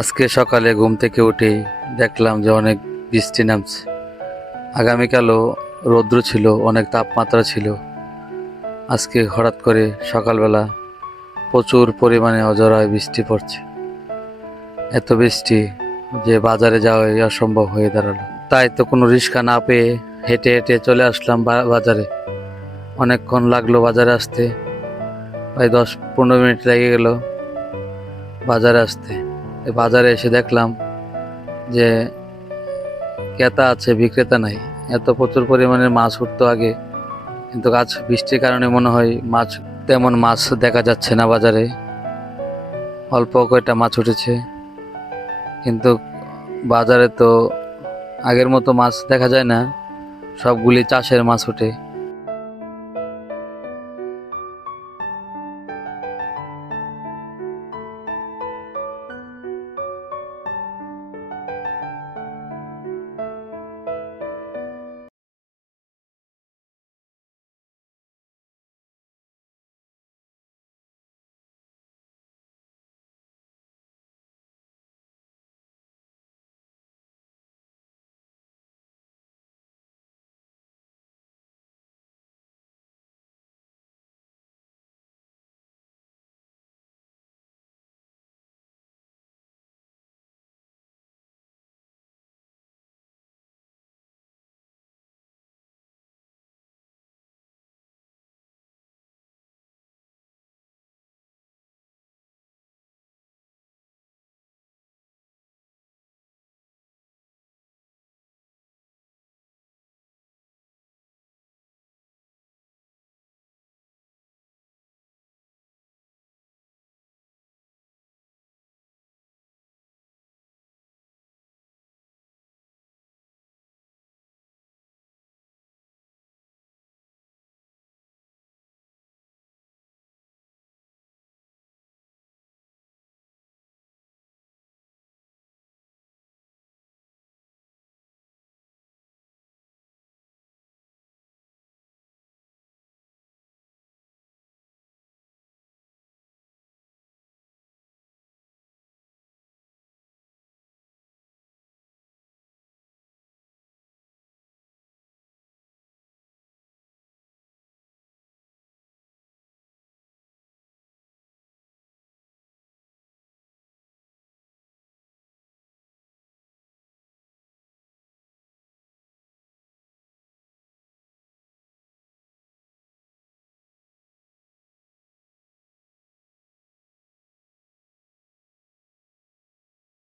আজকে সকালে ঘুম থেকে উঠেই দেখলাম যে অনেক বৃষ্টি নামছে। আগামীকালও রৌদ্র ছিল, অনেক তাপমাত্রা ছিল। আজকে হঠাৎ করে সকালবেলা প্রচুর পরিমাণে অঝরায় বৃষ্টি পড়ছে। এত বৃষ্টি যে বাজারে যাওয়াই অসম্ভব হয়ে দাঁড়ালো। তাই তো কোনো রিক্সা না পেয়ে হেঁটে হেঁটে চলে আসলাম বাজারে। অনেকক্ষণ লাগলো বাজারে আসতে, প্রায় 10-15 মিনিট লেগে গেল বাজারে আসতে। বাজারে এসে দেখলাম যে ক্রেতা আছে, বিক্রেতা নাই। এত প্রচুর পরিমাণের মাছ উঠতো আগে, কিন্তু আজ বৃষ্টির কারণে মনে হয় তেমন মাছ দেখা যাচ্ছে না বাজারে। অল্প কয়টা মাছ উঠেছে, কিন্তু বাজারে তো আগের মতো মাছ দেখা যায় না, সবগুলি চাষের মাছ ওঠে।